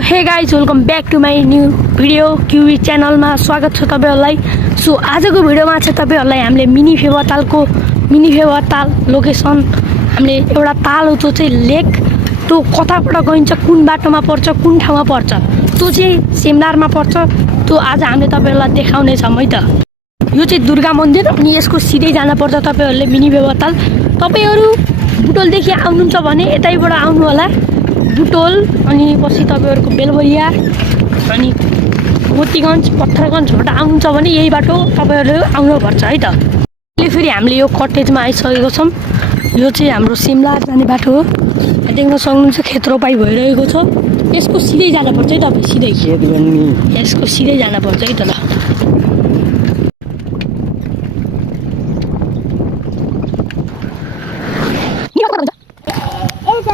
Hey guys welcome back to my new video क्युबी च्यानलमा स्वागत छ तपाईहरुलाई। सो आजको भिडियोमा चाहिँ तपाईहरुलाई हामीले मिनी फेवाताल लोकेसन हामीले एउटा ताल हो, त्यो चाहिँ लेक, त्यो कताबाट गइन्छ, कुन बाटोमा पर्छ, कुन ठाउँमा पर्छ, त्यो चाहिँ सिमलारमा पर्छ। त्यो आज हामीले तपाईहरुलाई देखाउने छौं है त। यो चाहिँ दुर्गा मन्दिर अनि यसको सिधै जान पर्छ तपाईहरुले मिनी फेवाताल। तपाईहरु बुटोलदेखि आउनुहुन्छ भने यतैबाट आउनु होला, बुटोल अनि पछि तपाईहरुको बेलबरिया अनि मोतीगञ्ज पत्थरगञ्जबाट आउनुहुन्छ भने यही बाटो तपाईहरुले आउनुपर्छ है त। अहिले फेरि हामीले यो कटेजमा आइसकेको छौं। यो चाहिँ हाम्रो सिमला जाने बाटो हो। देख्न सक्नुहुन्छ खेत रोपाई भइरहेको छ। यसको सिधै जानुपर्छ है तपाई, सिधै यसको सिधै जानुपर्छ है त।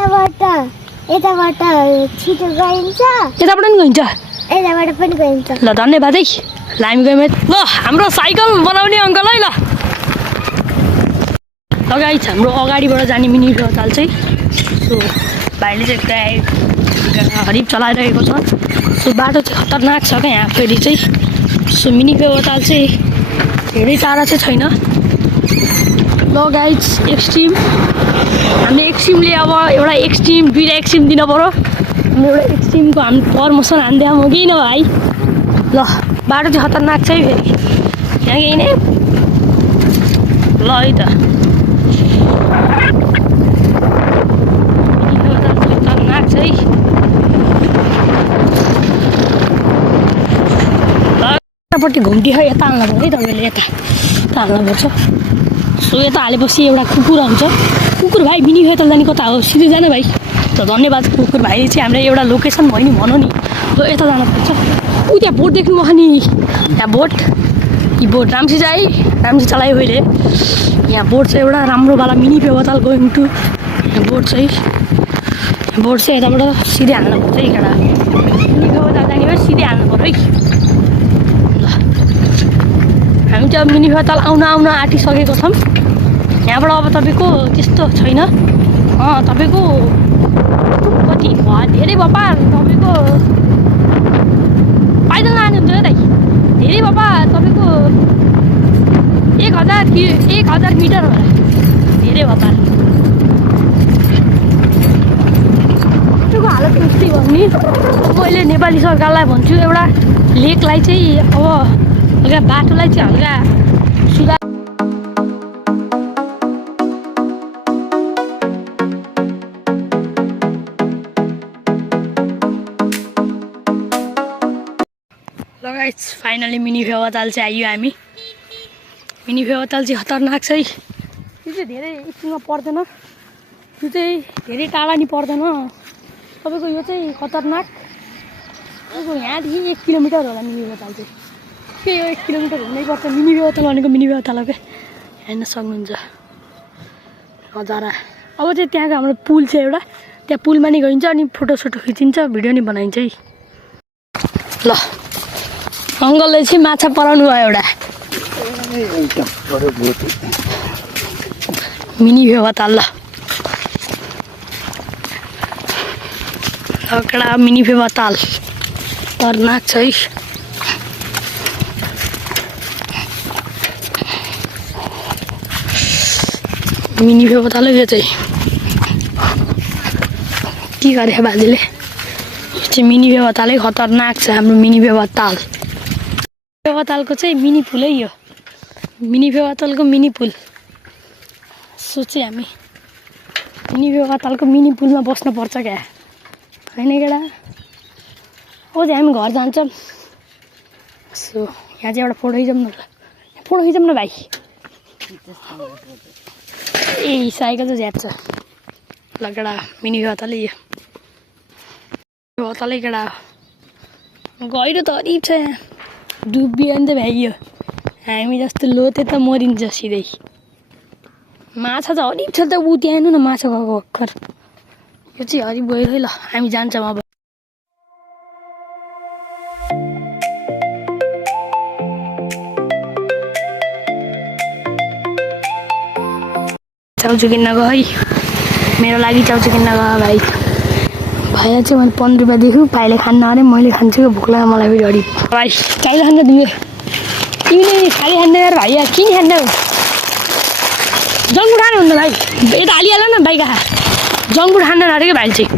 ल यताबाट छिटो गइन्छ, यताबाट पनि गइन्छ, यताबाट पनि गइन्छ। ल धन्यवाद है। ल हामी गयौँ। ल हाम्रो साइकल बनाउने अङ्कल है। ल गाइस हाम्रो अगाडिबाट जाने मिनी फेवाताल चाहिँ सो भाइले चाहिँ प्राय हरिप चलाइरहेको छ। सो बाटो चाहिँ खतरनाक छ क्या यहाँ फेरि चाहिँ। सो मिनी फेवाताल चाहिँ धेरै टाढा चाहिँ छैन। ल गाइस एक्सट्रिम हामीले एक्सट्रिमले अब एउटा एक्सट्रिम दुईवटा एक्सट्रिम दिन पर्यो। एउटा एक्सट्रिमको हामी पर्मोसन हान्दिउँ हो कि न भाइ। ल बाटो चाहिँ खतरनाक छ है फेरि यहाँ केही नै। ल है त खतरनाक छ है। यतापट्टि घुम्टी खै यता हाल्नु पर्छ है तपाईँले, यता हाल्नुपर्छ। सो यता हालेपछि एउटा कुकुर हुन्छ। कुकुर भाइ मिनी फेवाताल जाने कता हो, सिधै जाने भाइ। त धन्यवाद कुकुर भाइ चाहिँ हाम्रो एउटा लोकेसन भयो नि भनौँ नि। ल यता जानुपर्छ। ऊ त्यहाँ बोट देख्नु भयो नि, त्यहाँ बोट, यी बोट राम्रोसित है, राम्रोसित चलायो अहिले। यहाँ बोट चाहिँ एउटा राम्रोवाला मिनी फेवाताल गोइङ टु। यहाँ बोट चाहिँ यताबाट सिधै हाल्नुपर्छ है केटा। मिनी फेवाताल जाने भए सिधै हाल्नु पर्यो है। ल हामी चाहिँ अब मिनी फेवाताल आउन आँटिसकेको छौँ। यहाँबाट अब तपाईँको त्यस्तो छैन। तपाईँको कति धेरै बाबा तपाईँको पैदल लानुहुन्छ है दाइ, धेरै बाबा तपाईँको 1000 मिटर होला, धेरै बाबा। बाटोको हालत उस्तै भयो नि। मैले नेपाली सरकारलाई भन्छु एउटा लेकलाई चाहिँ अब हल्का बाटोलाई चाहिँ हल्का सुधार। गाइस फाइनली मिनी फेवाताल चाहिँ आइयो हामी। मिनी फेवाताल चाहिँ खतरनाक छ है। यो चाहिँ धेरै एकछिनमा पर्दैन, यो चाहिँ धेरै टाढा नि पर्दैन तपाईँको। यो चाहिँ खतरनाक तपाईँको यहाँदेखि 1 किलोमिटर होला मिनी फेवाताल चाहिँ। के यो 1 किलोमिटर हुनैपर्छ मिनी फेवाताल भनेको। मिनी फेवाताल हो क्या, हेर्न सक्नुहुन्छ नजारा। अब चाहिँ त्यहाँको हाम्रो पुल छ एउटा, त्यहाँ पुलमा नि गइन्छ अनि फोटोसोटो खिचिन्छ, भिडियो नि बनाइन्छ है। ल अङ्कलले चाहिँ माछा पराउनु भयो एउटा मिनी फेवाताल। ल एउटा मिनी फेवाताल खतरनाक छ है। मिनी फेवाताल यो चाहिँ के गरे बाजेले। यो चाहिँ मिनी फेवातालै खतरनाक छ हाम्रो मिनी फेवाताल। फेवातालको चाहिँ मिनी पुल है यो, मिनी फेवातालको मिनी पुल। सोचे हामी मिनी फेवातालको मिनी पुलमा बस्नुपर्छ क्या, होइन केटा। अब चाहिँ हामी घर जान्छौँ। सो यहाँ चाहिँ एउटा फोटो खिचौँ न, फोटो खिचौँ न भाइ। ए साइकल चाहिँ झ्याप्छ। ल केटा मिनी फेवातालै यो फेवातालै केटा। गहिरो त अलिक छ यहाँ, डुबियो नि त भाइ। यो हामी जस्तो लोते त मरिन्छ सिधै। माछा चाहिँ हरिब छ त, ऊ त्यहाँ हेर्नु न माछा गएको अक्खर। यो चाहिँ हरिब गयो है। ल हामी जान्छौँ अब। चाउचु किन्न गयो है, मेरो लागि चाउचु किन्न गयो भाइ। भाइलाई चाहिँ मैले 15 रुपियाँ दिएको भाइले खान्न अरे मैले खान्छु भोक लाग्यो मलाई फेरि अलिक भाइ चाहियो खान्न तिमीले तिमीले खाली खान्न यार भाइ यार किन खान्न जङ्गफुड खानु हुन्न भाइ यता हालिहाल न भाइ कहाँ जङ्गफुड खान्न अरे क्या भाइ चाहिँ